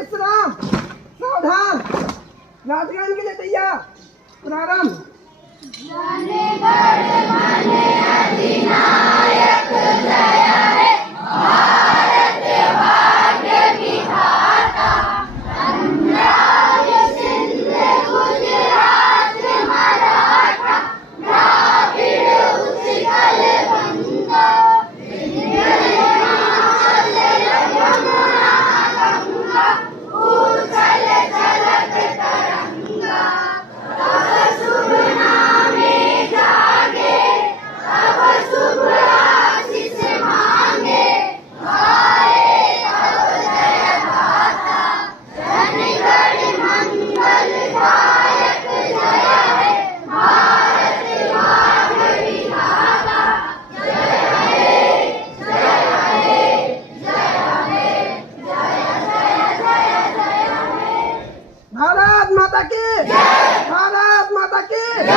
विश्राम, सावधान, नाचगान के लिए तैयार, प्रारंभ। भारत माता की, भारत माता की।